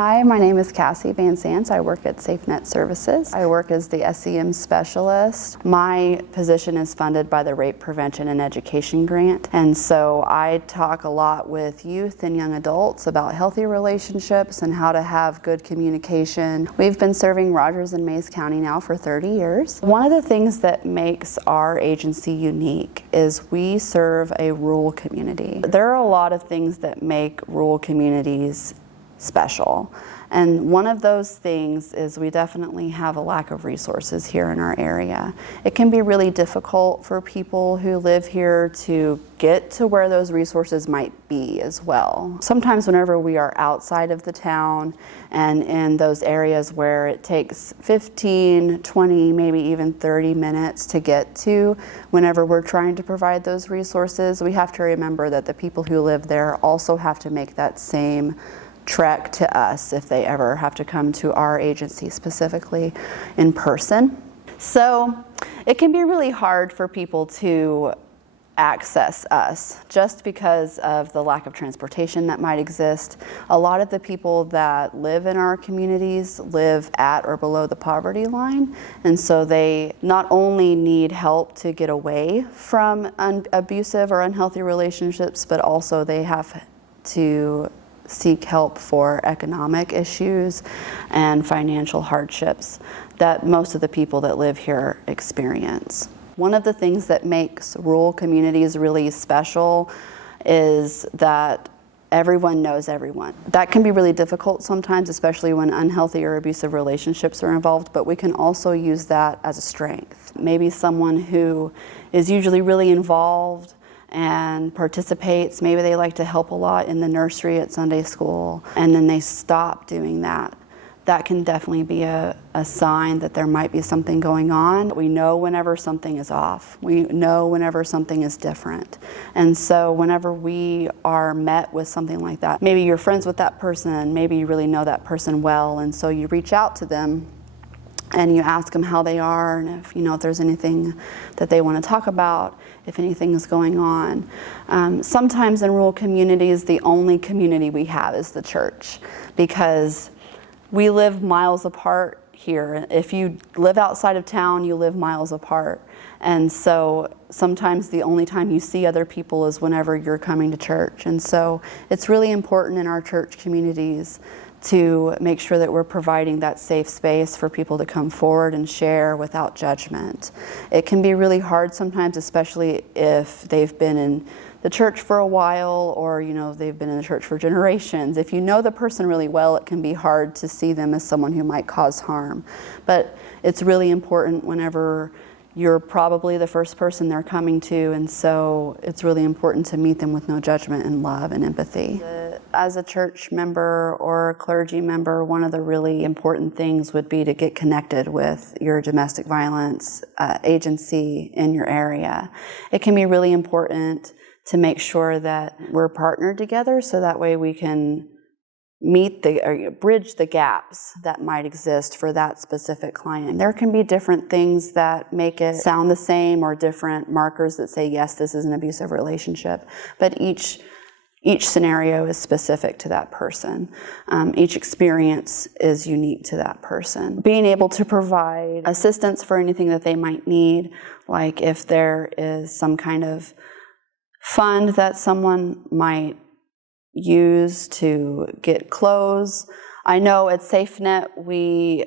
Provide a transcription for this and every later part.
Hi, my name is Cassie VanSandt. I work at Safenet Services. I work as the SEM Specialist. My position is funded by the Rape Prevention and Education Grant, and so I talk a lot with youth and young adults about healthy relationships and how to have good communication. We've been serving Rogers and Mayes County now for 30 years. One of the things that makes our agency unique is we serve a rural community. There are a lot of things that make rural communities special. And one of those things is we definitely have a lack of resources here in our area. It can be really difficult for people who live here to get to where those resources might be as well. Sometimes whenever we are outside of the town and in those areas where it takes 15, 20, maybe even 30 minutes to get to, whenever we're trying to provide those resources, we have to remember that the people who live there also have to make that same trek to us if they ever have to come to our agency specifically in person. So it can be really hard for people to access us just because of the lack of transportation that might exist. A lot of the people that live in our communities live at or below the poverty line, and so they not only need help to get away from abusive or unhealthy relationships, but also they have to seek help for economic issues and financial hardships that most of the people that live here experience. One of the things that makes rural communities really special is that everyone knows everyone. That can be really difficult sometimes, especially when unhealthy or abusive relationships are involved, but we can also use that as a strength. Maybe someone who is usually really involved and participates. Maybe they like to help a lot in the nursery at Sunday school, and then they stop doing that. That can definitely be a sign that there might be something going on. We know whenever something is off. We know whenever something is different. And so whenever we are met with something like that, maybe you're friends with that person, maybe you really know that person well, and so you reach out to them and you ask them how they are, and if there's anything that they want to talk about, if anything is going on. Sometimes in rural communities, the only community we have is the church, because we live miles apart here. If you live outside of town, you live miles apart. And so sometimes the only time you see other people is whenever you're coming to church. And so it's really important in our church communities to make sure that we're providing that safe space for people to come forward and share without judgment. It can be really hard sometimes, especially if they've been in the church for a while, or they've been in the church for generations. If you know the person really well, it can be hard to see them as someone who might cause harm. But it's really important whenever you're probably the first person they're coming to, and so it's really important to meet them with no judgment and love and empathy. As a church member or a clergy member, one of the really important things would be to get connected with your domestic violence agency in your area. It can be really important to make sure that we're partnered together, so that way we can bridge the gaps that might exist for that specific client. There can be different things that make it sound the same, or different markers that say, yes, this is an abusive relationship, but each scenario is specific to that person. Each experience is unique to that person. Being able to provide assistance for anything that they might need, like if there is some kind of fund that someone might use to get clothes. I know at Safenet we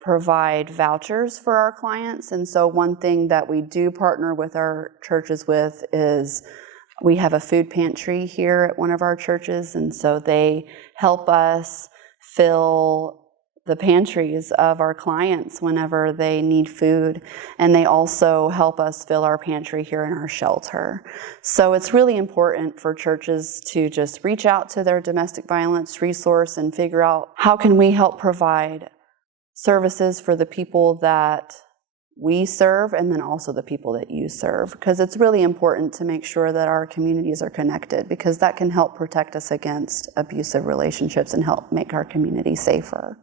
provide vouchers for our clients, and so one thing that we do partner with our churches with is we have a food pantry here at one of our churches, and so they help us fill the pantries of our clients whenever they need food, and they also help us fill our pantry here in our shelter. So it's really important for churches to just reach out to their domestic violence resource and figure out how can we help provide services for the people that we serve, and then also the people that you serve, because it's really important to make sure that our communities are connected, because that can help protect us against abusive relationships and help make our community safer.